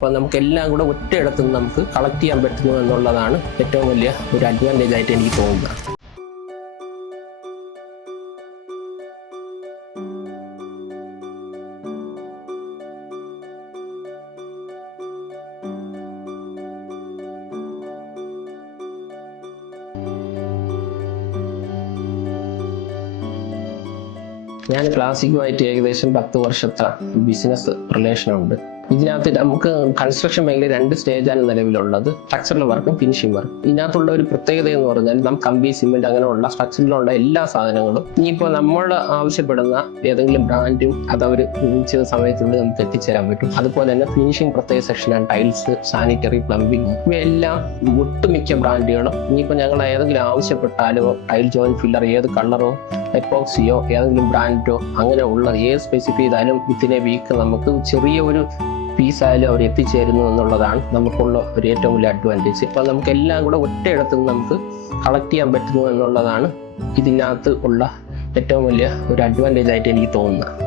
അപ്പോൾ നമുക്കെല്ലാം കൂടെ ഒറ്റയിടത്തു നിന്ന് നമുക്ക് കളക്ട് ചെയ്യാൻ പറ്റുന്നു എന്നുള്ളതാണ് ഏറ്റവും വലിയ ഒരു അഡ്വാൻറ്റേജ് ആയിട്ട് എനിക്ക് തോന്നുന്നത്. ഞാൻ ക്ലാസിക്കുമായിട്ട് ഏകദേശം 10 വർഷത്തെ ബിസിനസ് റിലേഷനുണ്ട്. ഇതിനകത്ത് നമുക്ക് കൺസ്ട്രക്ഷൻ മേഖല 2 സ്റ്റേജാണ് നിലവിലുള്ളത്, സ്ട്രക്ചറൽ വർക്കും ഫിനിഷിംഗ് വർക്കും. ഇതിനകത്തുള്ള ഒരു പ്രത്യേകത എന്ന് പറഞ്ഞാൽ നമുക്ക് കമ്പി, സിമെന്റ് അങ്ങനെയുള്ള സ്ട്രക്ചറിലുള്ള എല്ലാ സാധനങ്ങളും ഇനിയിപ്പോൾ നമ്മൾ ആവശ്യപ്പെടുന്ന ഏതെങ്കിലും ബ്രാൻഡും അത് അവർ നിശ്ചിത സമയത്തുള്ളിൽ നമുക്ക് എത്തിച്ചേരാൻ പറ്റും. അതുപോലെ തന്നെ ഫിനിഷിംഗ് പ്രത്യേക സെക്ഷനാണ് ടൈൽസ്, സാനിറ്ററി, പ്ലംബിംഗ്, ഇവയെല്ലാം ഒട്ടുമിക്ക ബ്രാൻഡുകളും ഇനിയിപ്പോൾ ഞങ്ങൾ ഏതെങ്കിലും ആവശ്യപ്പെട്ടാലോ ടൈൽ ജോയിന്റ് ഫില്ലർ ഏത് കളറോ എപ്പോക്സിയോ ഏതെങ്കിലും ബ്രാൻഡോ അങ്ങനെ ഉള്ള ഏത് സ്പെസിഫൈ ചെയ്താലും വിത്തിനെ വീക്ക് നമുക്ക് ചെറിയ ഒരു പീസായാലും അവർ എത്തിച്ചേരുന്നു എന്നുള്ളതാണ് നമുക്കുള്ള ഒരു ഏറ്റവും വലിയ അഡ്വാൻറ്റേജ്. അപ്പോൾ നമുക്ക് എല്ലാം കൂടെ ഒറ്റയിടത്തു നിന്ന് നമുക്ക് കളക്ട് ചെയ്യാൻ പറ്റുന്നു എന്നുള്ളതാണ് ഇതിനകത്ത് ഉള്ള ഏറ്റവും വലിയ ഒരു അഡ്വാൻറ്റേജ് ആയിട്ട് എനിക്ക് തോന്നുന്നത്.